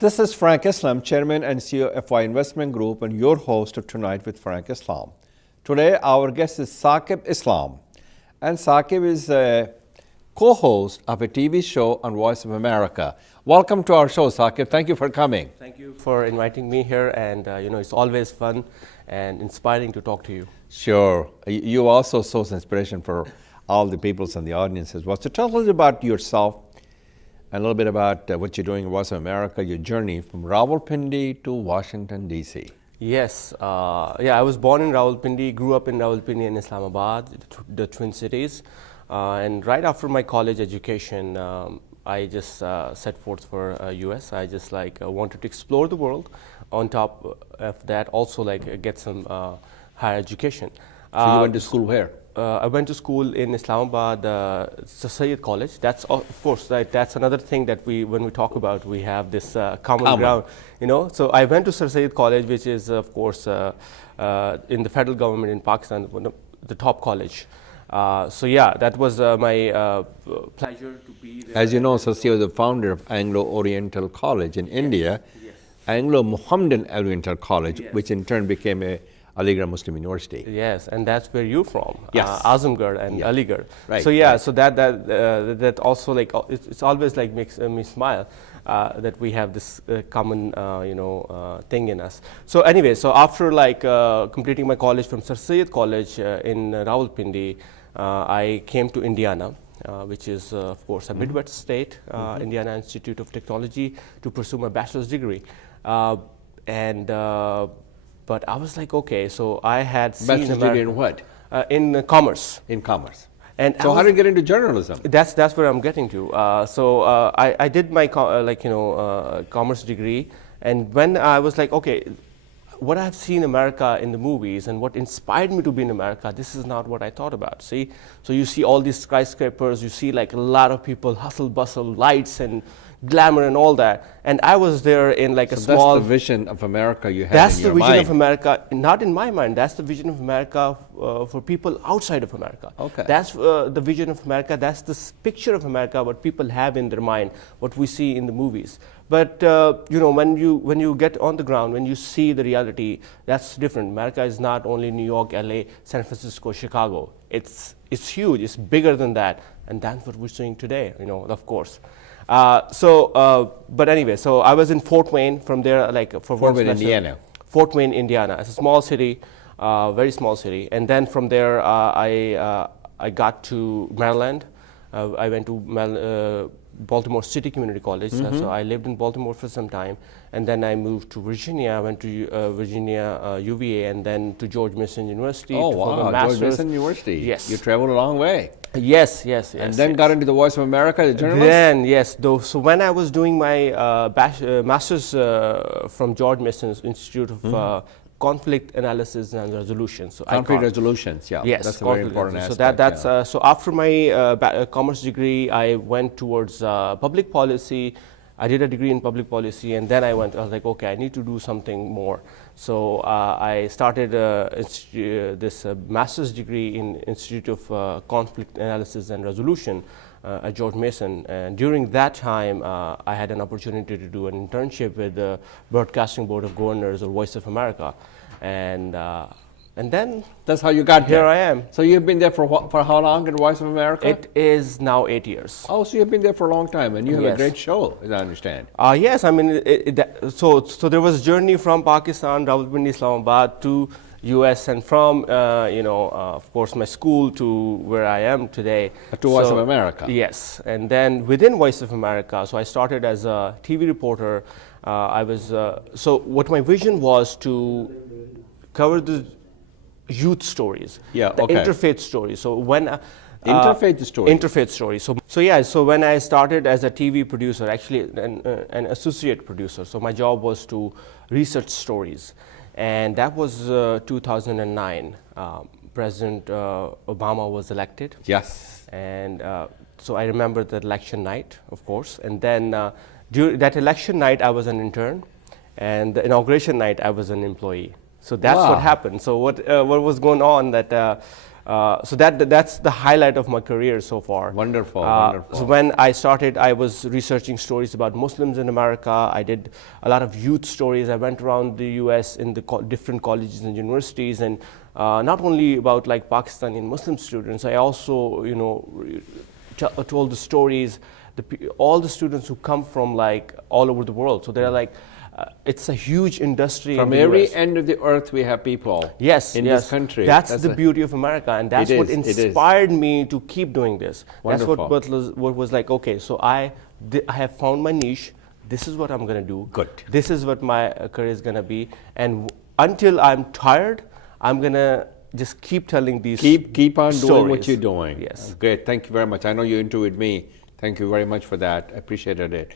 This is Frank Islam, Chairman and CEO of FI Investment Group, and your host of Tonight with Frank Islam. Today, our guest is Saqib Islam, and Saqib is a co-host of a TV show on Voice of America. Welcome to our show, Saqib. Thank you for coming. Thank you for inviting me here, and it's always fun and inspiring to talk to you. Sure. You also source inspiration for all the peoples in the audience as well. So tell us about yourself and a little bit about what you're doing in Voice of America, your journey from Rawalpindi to Washington, D.C. Yes, I was born in Rawalpindi, grew up in Rawalpindi and Islamabad, the Twin Cities. And right after my college education, I just set forth for US. I just wanted to explore the world. On top of that, also get some higher education. So you went to school where? I went to school in Islamabad, Saqib College. That's of course that's another thing that when we talk about, we have this common ground. So I went to Saqib College, which is of course in the federal government in Pakistan, the top college. That was my pleasure to be there. As you know, Saqib was the founder of Anglo-Oriental College in India, yes. Anglo-Muhammadan Oriental College, Yes. which in turn became a Aligarh Muslim University. Yes, and that's where you're from. Yes. Azamgarh and Aligarh. Right. So yeah, right. so that also it's always makes me smile that we have this common thing in us. So anyway, so after completing my college from Saqib College in Rawalpindi, I came to Indiana. Which is, of course, a Midwest state, Indiana Institute of Technology, to pursue my bachelor's degree. But I was like, okay, so I had seen Bachelor's degree in what? In commerce. In commerce. And so how did you get into journalism? That's where I'm getting to. I did my commerce degree, and when I was like, okay, what I've seen America in the movies and what inspired me to be in America, this is not what I thought about. See, so you see all these skyscrapers, you see a lot of people, hustle, bustle, lights and glamour and all that. And I was there in a small. That's the vision of America you had That's in the your vision mind. of America, not in my mind. That's the vision of America for people outside of America. Okay. That's the vision of America. That's the picture of America, what people have in their mind, what we see in the movies. But when you get on the ground, when you see the reality, that's different. America is not only New York, LA, San Francisco, Chicago. It's huge. It's bigger than that, and that's what we're seeing today. Of course. But anyway, so I was in Fort Wayne. From there, for Fort Wayne, Indiana. Fort Wayne, Indiana. It's a small city, very small city. And then from there, I got to Maryland. I went to Baltimore City Community College. So I lived in Baltimore for some time, and then I moved to Virginia. I went to Virginia UVA, and then to George Mason University. Oh, for my wow, master's. George Mason University. Yes. You traveled a long way. Yes. And then got into the Voice of America as a journalist? Then, yes. So when I was doing my master's from George Mason Institute of Conflict Analysis and Resolution. So Conflict resolutions, yeah. Yes, that's a very important aspect. So that's so after my commerce degree, I went towards public policy. I did a degree in public policy, and then I was like, okay, I need to do something more. So I started this master's degree in Institute of Conflict Analysis and Resolution at George Mason. And during that time, I had an opportunity to do an internship with the Broadcasting Board of Governors or Voice of America. And then that's how you got here there. I am. So you've been there for how long in Voice of America? It is now 8 years. Oh, so you've been there for a long time, and you have Yes. a great show, as I understand. Yes, I mean, so there was a journey from Pakistan, Rawalpindi, Islamabad to US, and from, of course, my school to where I am today. To Voice of America. Yes, and then within Voice of America, so I started as a TV reporter. So what my vision was to cover the youth stories, Yeah, the okay. interfaith stories. So when Interfaith stories. Interfaith stories. So when I started as a TV producer, actually an associate producer. So my job was to research stories, and that was 2009. President Obama was elected. Yes. And so I remember the election night, of course, and then during that election night, I was an intern, and the inauguration night, I was an employee. So that's Wow. what happened. So what was going on that So that's the highlight of my career so far. Wonderful, wonderful. So when I started, I was researching stories about Muslims in America. I did a lot of youth stories. I went around the U.S. in the different colleges and universities, and not only about like Pakistani and Muslim students. I also, you know, told the stories, all the students who come from like all over the world. So they're like, it's a huge industry from in the every US. End of the earth we have people in this country. That's the beauty of America, and that's what inspired me to keep doing this. Wonderful. That's what was like, okay, so I have found my niche. This is what I'm going to do. Good. This is what my career is going to be, and until I'm tired, I'm going to just keep telling these keep on stories. doing what you're doing. Yes. Great. Thank you very much. I know you're into it with me. Thank you very much for that. I appreciated it.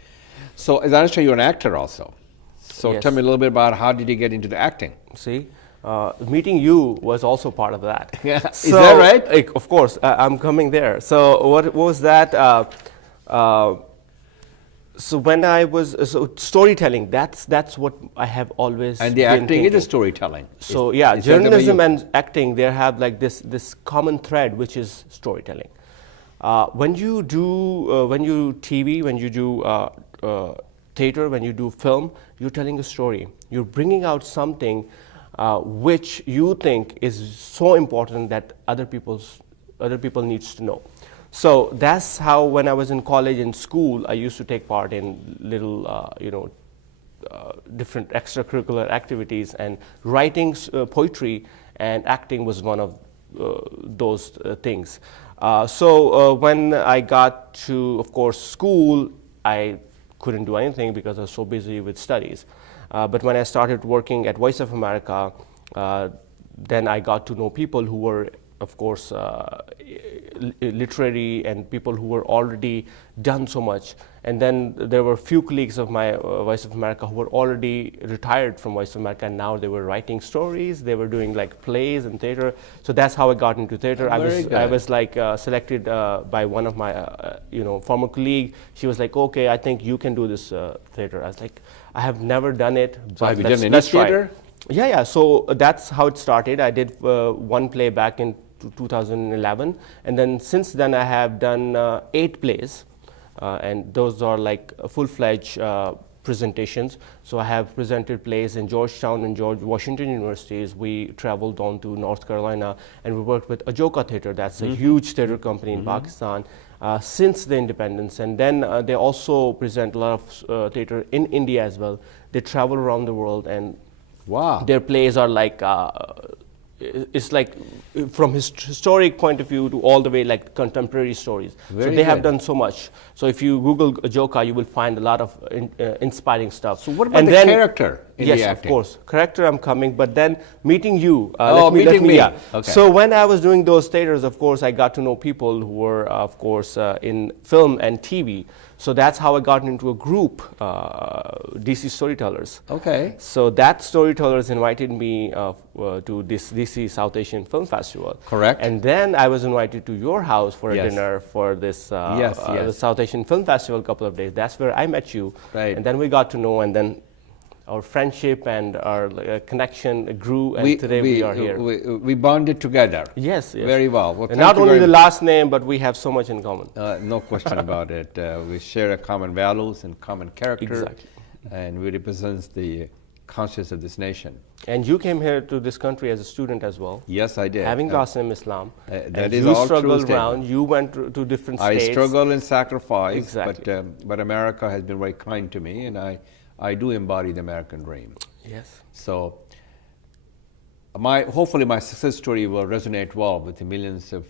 So, as I understand, you're an actor also. So, Yes. tell me a little bit about how did you get into the acting? See, meeting you was also part of that. Yeah. So, is that right? Of course, I'm coming there. So what was that? So when I was storytelling, that's what I have always And the been acting thinking. is a storytelling. So is yeah, that the way journalism you- and acting, they have like this common thread, which is storytelling. When you do TV, when you do theater, when you do film, you're telling a story. You're bringing out something which you think is so important that other people needs to know. So that's how, when I was in college and school, I used to take part in little, different extracurricular activities, and writing poetry and acting was one of those things. So when I got to, of course, school, I couldn't do anything because I was so busy with studies. But when I started working at Voice of America, then I got to know people who were, of course, literary, and people who were already done so much. And then there were few colleagues of my Voice of America who were already retired from Voice of America, and now they were writing stories, they were doing like plays and theater. So that's how I got into theater. I was like selected by one of my former colleague. She was like, okay, I think you can do this theater. I was like, I have never done it. So have you done any theater? Yeah. So that's how it started. I did one play back in 2011, and then since then I have done 8 plays, and those are like full-fledged presentations. So I have presented plays in Georgetown and George Washington universities. We traveled on to North Carolina, and we worked with Ajoka Theatre. That's a huge theatre company in Pakistan since the independence. And then they also present a lot of theatre in India as well. They travel around the world, and wow, their plays are like it's like from historic point of view to all the way like contemporary stories. Very so they good. have done so much. So if you Google Ajoka, you will find a lot of inspiring stuff. So what about the character in yes, the acting? of course, character I'm coming, but then meeting you. Meeting me. Yeah. Okay. So when I was doing those theaters, of course, I got to know people who were, of course, in film and TV. So that's how I got into a group, DC Storytellers. Okay. So that Storytellers invited me to this DC South Asian Film Festival. Correct. And then I was invited to your house for a Yes. dinner for this Yes. the South Asian Film Festival a couple of days. That's where I met you. Right. And then we got to know, and then our friendship and our connection grew, and today we are here. We bonded together. Yes. Very well. Well, And thank not you only very the much. last name, but we have so much in common. No question about it. We share a common values and common character. Exactly. And we represent the conscience of this nation. And you came here to this country as a student as well. Yes, I did. Having Saqib Islam. that and is you all true struggled statement. around. You went to different I states. struggle and sacrifice, Exactly. but America has been very kind to me, and I do embody the American dream. Yes. So hopefully my success story will resonate well with the millions of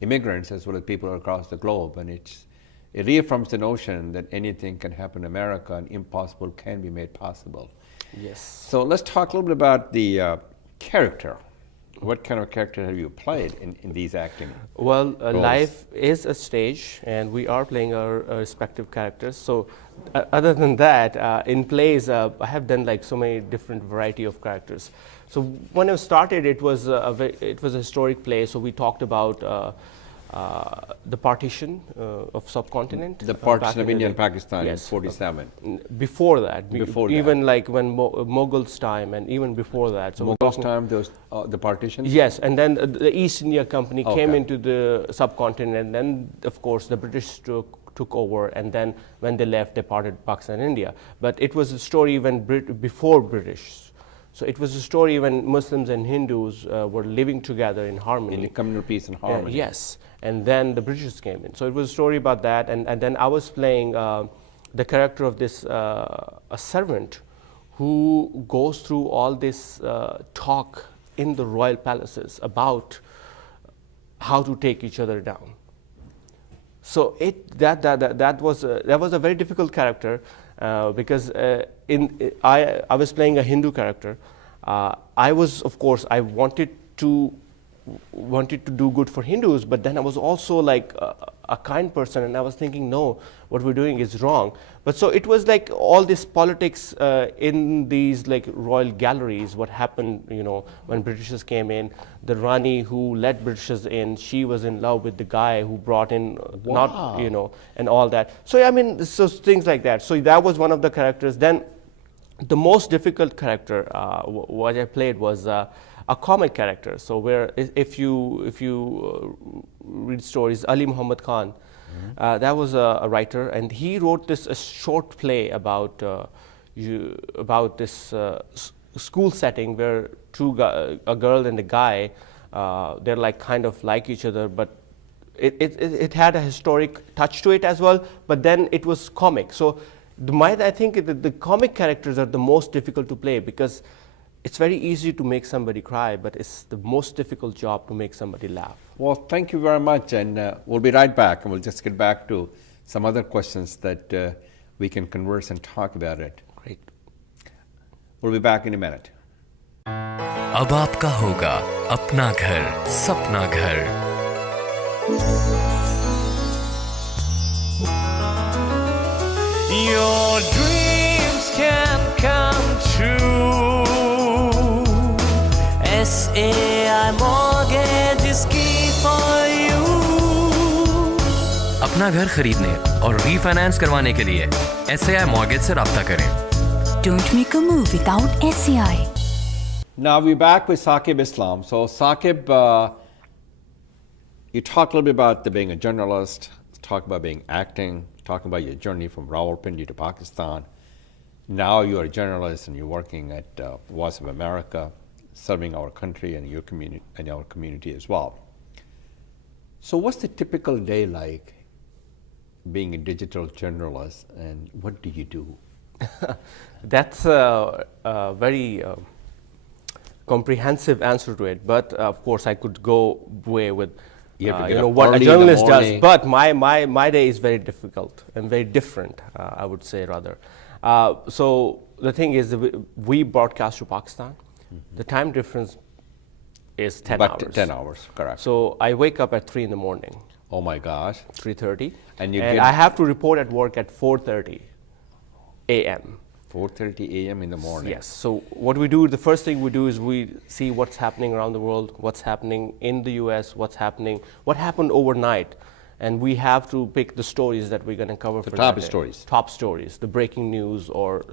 immigrants as well as people across the globe, and it reaffirms the notion that anything can happen in America and impossible can be made possible. Yes. So let's talk a little bit about the character. What kind of character have you played in these acting? Well, roles? life is a stage, and we are playing our respective characters. So, other than that, in plays, I have done like so many different variety of characters. So when I started, it was a historic play. So we talked about the partition of subcontinent. The partition back of in the India and day. Pakistan Yes. in 47. Before that, Before even like when Mughals time and even before that. So we're Mughals talking- time, those, the partitions? Yes, and then the East India Company came Okay. into the subcontinent, and then of course the British took over, and then when they left, they parted Pakistan and India. But it was a story when before British. So it was a story when Muslims and Hindus were living together in harmony. In the communal peace and harmony. Yes, and then the British came in. So it was a story about that, and then I was playing the character of this a servant who goes through all this talk in the royal palaces about how to take each other down. So that was a very difficult character because I was playing a Hindu character. I was, of course, I wanted to do good for Hindus, but then I was also like a kind person, and I was thinking, no, what we're doing is wrong. But so it was like all this politics in these like royal galleries. What happened, you know, when Britishers came in, the Rani who let Britishers in, she was in love with the guy who brought in, not, you know, and all that. So I mean, so things like that. So that was one of the characters. Then the most difficult character what I played was a comic character. So where if you read stories, Ali Muhammad Khan, that was a writer, and he wrote a short play about this school setting where a girl and a guy, they're like kind of like each other, but it had a historic touch to it as well, but then it was comic. So I think the comic characters are the most difficult to play because it's very easy to make somebody cry, but it's the most difficult job to make somebody laugh. Well, thank you very much, and we'll be right back, and we'll just get back to some other questions that we can converse and talk about it. Great. We'll be back in a minute. अब आपका होगा अपना घर, सपना घर। Your dreams can come true. SAI mortgage is key for you. अपना घर खरीदने और रीफाइनेंस करवाने के लिए SAI mortgage से राब्ता करें। Don't make a move without SAI. Now we're back with Saqib Islam. So Saqib, you talk a little bit about being a journalist, talk about being acting, talking about your journey from Rawalpindi to Pakistan. Now you're a journalist and you're working at Voice of America, serving our country and your community and our community as well. So what's the typical day like being a digital journalist, and what do you do? That's a very comprehensive answer to it, but of course I could go way with what a journalist does. But my day is very difficult and very different, I would say rather. So the thing is, we broadcast to Pakistan. The time difference is 10 hours. 10 hours, correct. So I wake up at 3 in the morning. Oh my gosh. 3:30. And I have to report at work at 4:30 a.m. 4:30 a.m. in the morning. Yes. So what we do, the first thing we do is we see what's happening around the world, what's happening in the U.S., what happened overnight, and we have to pick the stories that we're going to cover for top that day. stories. Top stories, the breaking news, or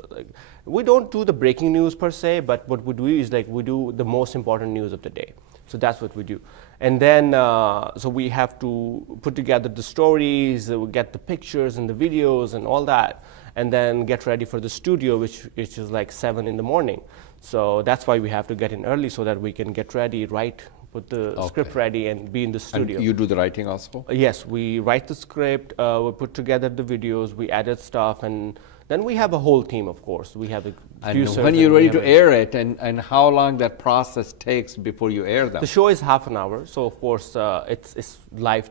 we don't do the breaking news per se, but what we do is we do the most important news of the day. So that's what we do. And then, so we have to put together the stories, we get the pictures and the videos and all that, and then get ready for the studio, which is like 7 in the morning. So that's why we have to get in early so that we can get ready, write, put the script ready, and be in the studio. And you do the writing also? Yes, we write the script, we put together the videos, we edit stuff, and then we have a whole team, of course. We have a producer. And when you're ready to air it, and how long that process takes before you air them? The show is half an hour, so of course it's live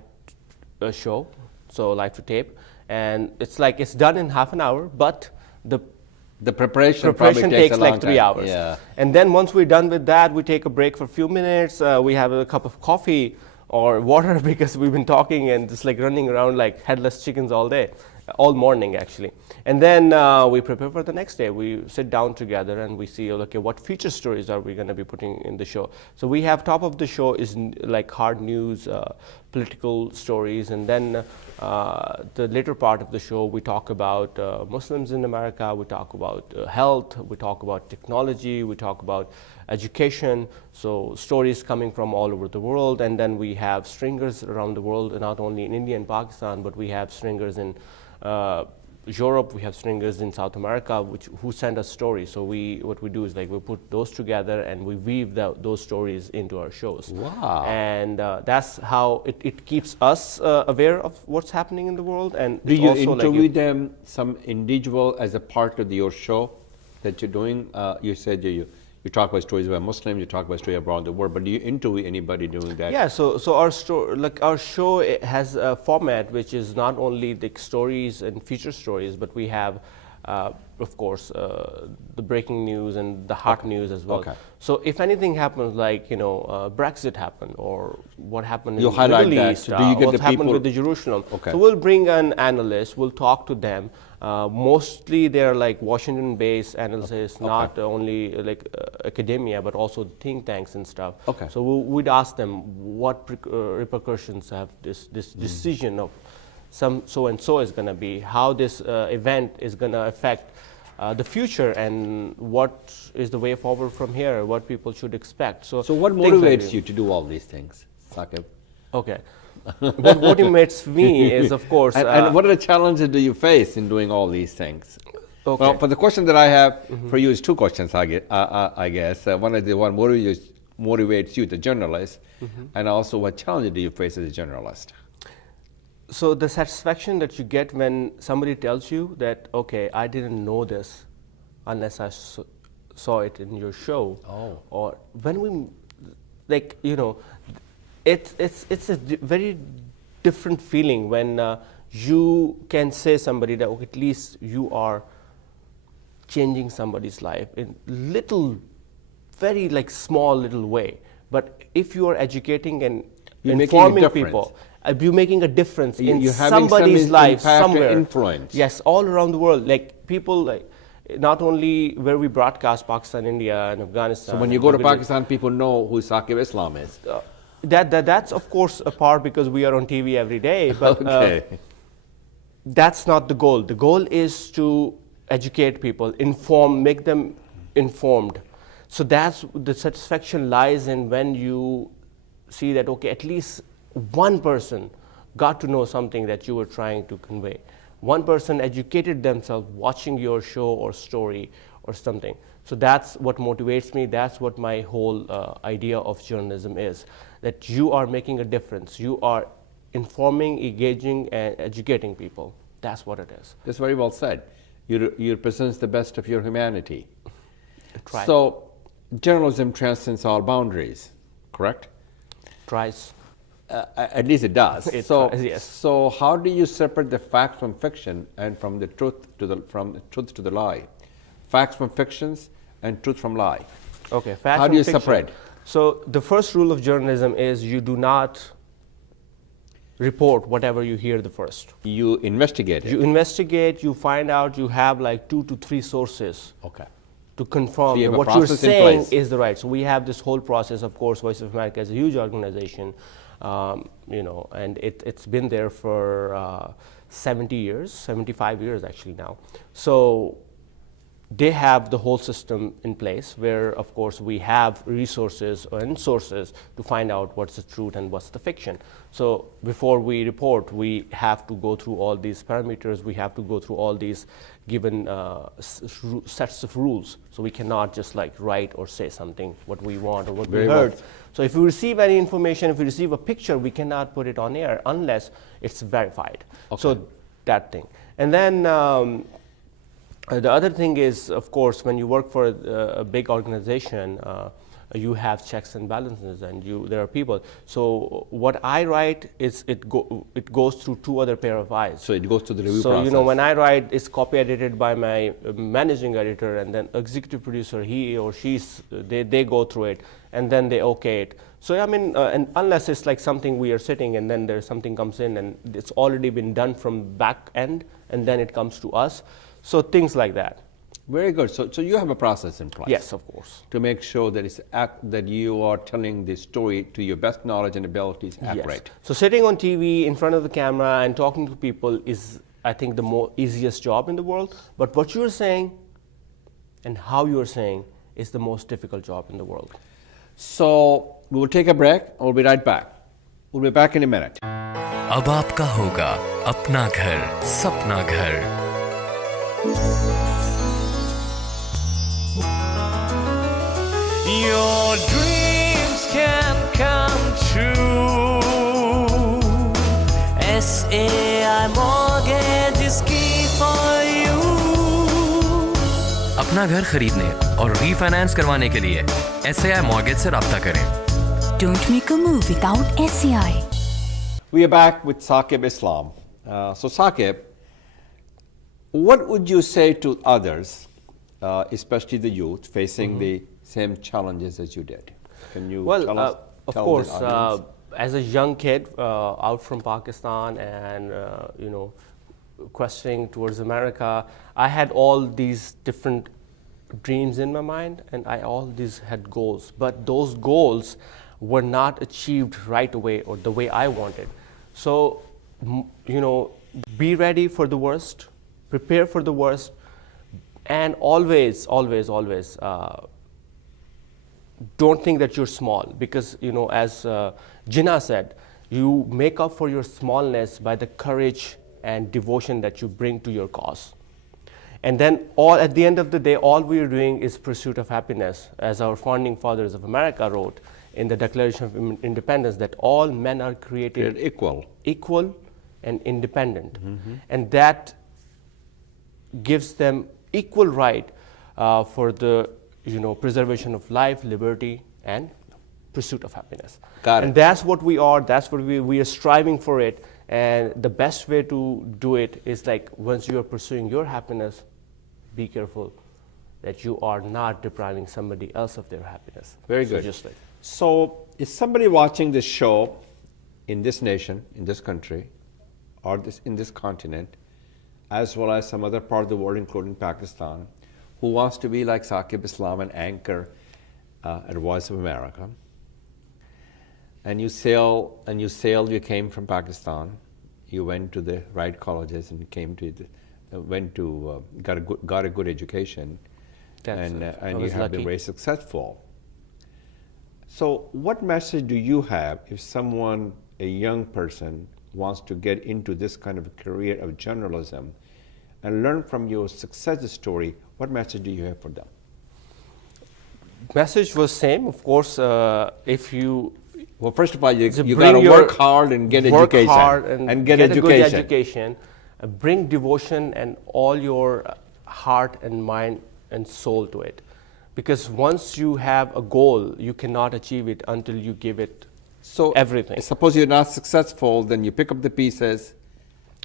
show, so live to tape, and it's done in half an hour, but the preparation takes like 3 hours. Yeah. And then once we're done with that, we take a break for a few minutes. We have a cup of coffee or water because we've been talking and just like running around like headless chickens all day. all morning actually. And then we prepare for the next day. We sit down together and we see, okay, what feature stories are we going to be putting in the show? So we have top of the show is like hard news, political stories, and then the later part of the show we talk about Muslims in America, we talk about health, we talk about technology, we talk about education, so stories coming from all over the world. And then we have stringers around the world, not only in India and Pakistan, but we have stringers in Europe, we have stringers in South America, who send us stories. So what we do is like we put those together and we weave those stories into our shows. Wow. And that's how it keeps us aware of what's happening in the world. And Do it's you also interview like them, some individual, as a part of your show that you're doing? You said you talk about stories about Muslims, you talk about stories around the world, but do you interview anybody doing that? Yeah, so our show has a format which is not only the stories and feature stories, but we have, of course, the breaking news and the hot news as well. Okay. So if anything happens, like Brexit happened, or what happened in You the highlight Middle that. East, So do you get what the happened people- with the Jerusalem. Okay. So we'll bring an analyst, we'll talk to them. Mostly they're like Washington-based analysts, not only like academia, but also think tanks and stuff. Okay. So we'd ask them what repercussions have this decision of some so and so is going to be, how this event is going to affect the future, and what is the way forward from here, what people should expect. So what things like motivates this. you to do all these things, Saqib? Okay. What motivates me is, of course, And what are the challenges do you face in doing all these things? Okay. Well, for the question that I have for you is two questions, I guess. One is the one motivates you, the journalist, and also what challenges do you face as a journalist? So the satisfaction that you get when somebody tells you that, okay, I didn't know this unless I saw it in your show. Oh. Or when we, like, it's a very different feeling when you can say somebody that, okay, at least you are changing somebody's life in little, very like small little way. But if you are educating and You're making a informing difference. people, you're making a difference in You're having somebody's some life impact or somewhere. influence. Yes, all around the world. Like people, like not only where we broadcast, Pakistan, India, and Afghanistan. So when you go to Pakistan, people know who Saqib Islam is. That's of course a part because we are on TV every day. But Okay. that's not the goal. The goal is to educate people, inform, make them informed. So that's the satisfaction lies in when you see that, okay, at least one person got to know something that you were trying to convey. One person educated themselves watching your show or story or something. So that's what motivates me. That's what my whole idea of journalism is, that you are making a difference. You are informing, engaging, and educating people. That's what it is. That's very well said. You represent the best of your humanity. Try. So journalism transcends all boundaries, correct? Tries. At least it does. It so, tries, yes. So how do you separate the facts from fiction and from the truth to the lie? Facts from fictions and truth from lie. Okay. Fact How do and you fiction. separate? So the first rule of journalism is you do not report whatever you hear the first. You investigate it. You investigate, you find out, you have like 2 to 3 sources Okay. to confirm So you that have a what you're process in saying place. is the right. So we have this whole process. Of course, Voice of America is a huge organization, and it's been there for 70 years, 75 years actually now. So they have the whole system in place where, of course, we have resources and sources to find out what's the truth and what's the fiction. So before we report, we have to go through all these parameters. We have to go through all these given sets of rules. So we cannot just like write or say something what we want or what Very we well. heard. So if we receive any information, if we receive a picture, we cannot put it on air unless it's verified. Okay. So that thing. And then the other thing is, of course, when you work for a big organization, you have checks and balances, and there are people. So what I write is it goes through 2 other pair of eyes. So it goes to the review So process. when I write, it's copy edited by my managing editor, and then executive producer, he or they go through it, and then they okay it. So I mean, and unless it's like something we are sitting and then there's something comes in and it's already been done from back end, and then it comes to us. So things like that. Very good. So you have a process in place. Yes, of course. To make sure that that you are telling the story to your best knowledge and abilities accurate. Yes. So sitting on TV in front of the camera and talking to people is, I think, the more easiest job in the world. But what you're saying and how you're saying is the most difficult job in the world. So we will take a break. We'll be right back. We'll be back in a minute. अब आपका होगा अपना घर, सपना घर। Your dreams can come true. SAI Mortgage is key for you. अपना घर खरीदने और रीफाइनेंस करवाने के लिए SAI Mortgage से राब्ता करें। Don't make a move without SAI. We are back with Saqib Islam. So Saqib, what would you say to others, especially the youth, facing the same challenges as you did? Can you tell us? Of tell course, the audience? as a young kid out from Pakistan and questioning towards America, I had all these different dreams in my mind, and I all these had goals. But those goals were not achieved right away or the way I wanted. So, be ready for the worst, prepare for the worst, and always, always, always. Don't think that you're small, because as Jinnah said, you make up for your smallness by the courage and devotion that you bring to your cause. And then at the end of the day, all we're doing is pursuit of happiness, as our founding fathers of America wrote in the Declaration of Independence, that all men are created equal and independent. And that gives them equal right for the preservation of life, liberty, and pursuit of happiness. Got it. And that's what we are, that's what we are striving for it. And the best way to do it is, like, once you are pursuing your happiness, be careful that you are not depriving somebody else of their happiness. Very So good. just like, So is somebody watching this show in this nation, in this country, or in this continent, as well as some other part of the world, including Pakistan, who wants to be like Saqib Islam, an anchor at Voice of America, and you came from Pakistan, you went to the right colleges and got a good education, and you have been very successful. So what message do you have if someone, a young person, wants to get into this kind of a career of journalism and learn from your success story? What message do you have for them? message was same, of course. If you Well, first of all, you bring got to your- work hard and get work education. hard and get a education. good education, bring devotion and all your heart and mind and soul to it. Because once you have a goal, you cannot achieve it until you give it So everything. Suppose you're not successful, then you pick up the pieces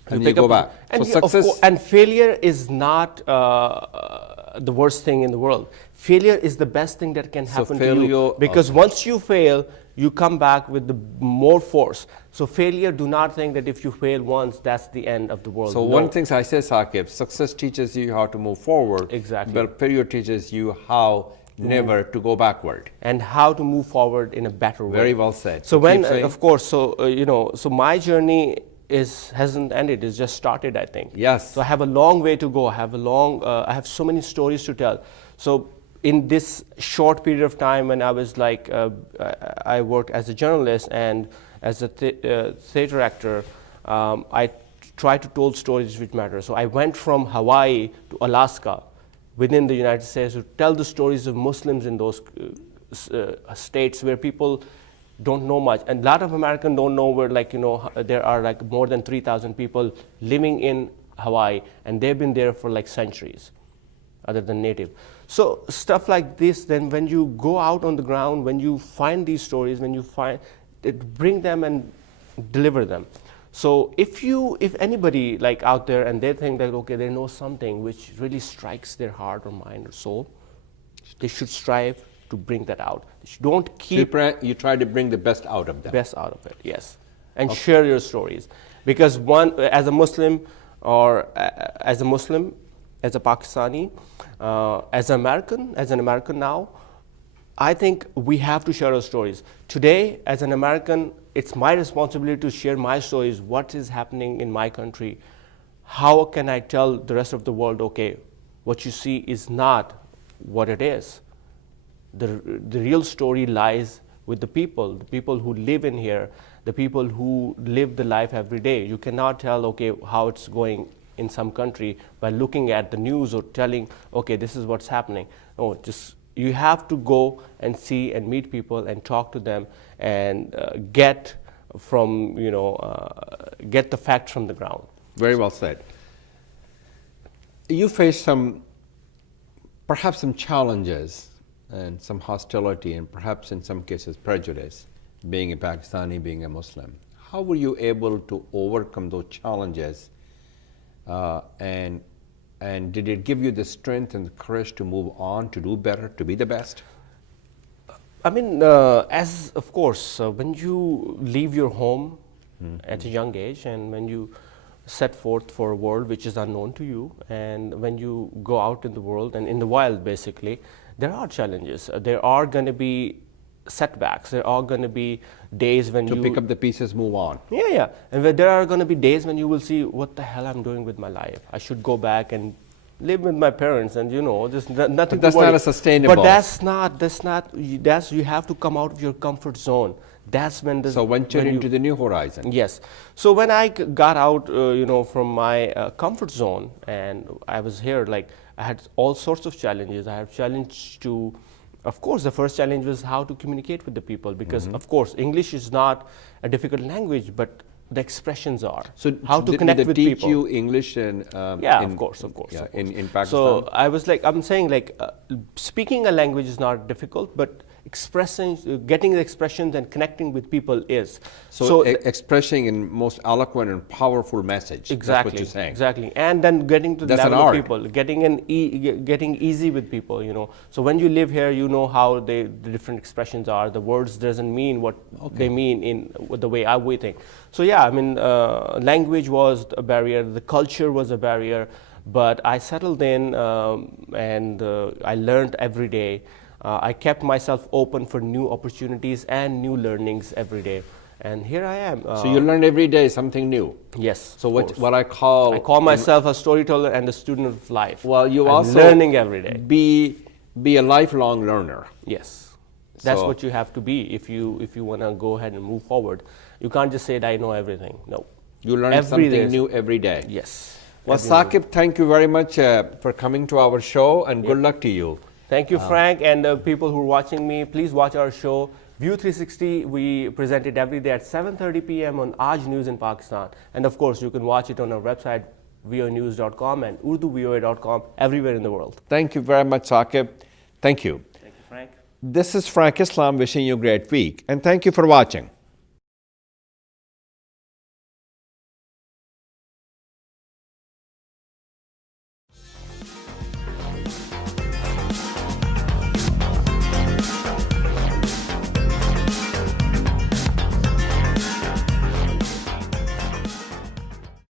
and you pick go up- back. And, So success. and failure is not the worst thing in the world. Failure is the best thing that can happen to you. failure- Because once you fail, you come back with the more force. So failure, do not think that if you fail once, that's the end of the world. So No. one thing I say, Saqib, success teaches you how to move forward. Exactly. But failure teaches you how never to go backward. And how to move forward in a better way. Very well said. So Keep when, saying. of course, so my journey hasn't ended. It's just started, I think. Yes. So I have a long way to go. I have so many stories to tell. So in this short period of time, when I was like, I worked as a journalist and as a theater actor, I tried to tell stories which matter. So I went from Hawaii to Alaska, within the United States, to tell the stories of Muslims in those states where people don't know much. And a lot of Americans don't know where, there are like more than 3,000 people living in Hawaii, and they've been there for like centuries, other than native. So stuff like this, then when you go out on the ground, when you find these stories, bring them and deliver them. So if anybody like out there and they think that, okay, they know something which really strikes their heart or mind or soul, they should strive to bring that out. Don't keep You try to bring the best out of them. best out of it, yes. And share your stories. Because as a Muslim, or as a Muslim, as a Pakistani, as an American now, I think we have to share our stories. Today, as an American, it's my responsibility to share my stories, what is happening in my country. How can I tell the rest of the world, okay, what you see is not what it is. The real story lies with the people who live in here, the people who live the life every day. You cannot tell, okay, how it's going in some country by looking at the news or telling, okay, this is what's happening. No, just you have to go and see and meet people and talk to them and get the facts from the ground. Very well said. You face perhaps some challenges and some hostility and perhaps in some cases prejudice, being a Pakistani, being a Muslim. How were you able to overcome those challenges and did it give you the strength and the courage to move on, to do better, to be the best? I mean, of course, when you leave your home at a young age and when you set forth for a world which is unknown to you, and when you go out in the world and in the wild, basically, there are challenges. There are going to be setbacks. There are going to be days when to pick up the pieces, move on. Yeah. And there are going to be days when you will see, what the hell I'm doing with my life. I should go back and live with my parents, and there's nothing. But that's to worry. not a sustainable. But that's you have to come out of your comfort zone. That's when So venture into the new horizon. Yes. So when I got out, from my comfort zone, and I was here, I had all sorts of challenges. I had challenge to, of course, the first challenge was how to communicate with the people, because of course English is not a difficult language, but the expressions are. So how to connect with teach people. you English and Of course. in Pakistan. So I was I'm saying speaking a language is not difficult, but getting the expressions and connecting with people is. So expressing in most eloquent and powerful message. Exactly. That's what you're saying. Exactly. And then getting to the That's level an of art. people, getting easy with people, So when you live here, you know how the different expressions are. The words doesn't mean what they mean in the way we think. So yeah, I mean, language was a barrier, the culture was a barrier, but I settled in and I learned every day. I kept myself open for new opportunities and new learnings every day. And here I am. So you learn every day something new. Yes. So what I call myself a storyteller and a student of life. Well, you I'm also learning every day. Be a lifelong learner. Yes. That's So- what you have to be if you want to go ahead and move forward. You can't just say that I know everything. No. You learn Every something day. new every day. Yes. Well, Every day. Saqib, thank you very much for coming to our show, and good luck to you. Thank you, Frank, and people who are watching me. Please watch our show, View 360. We present it every day at 7:30 p.m. on Aaj News in Pakistan. And of course, you can watch it on our website, voanews.com and urduvoa.com, everywhere in the world. Thank you very much, Saqib. Thank you. Thank you, Frank. This is Frank Islam wishing you a great week, and thank you for watching.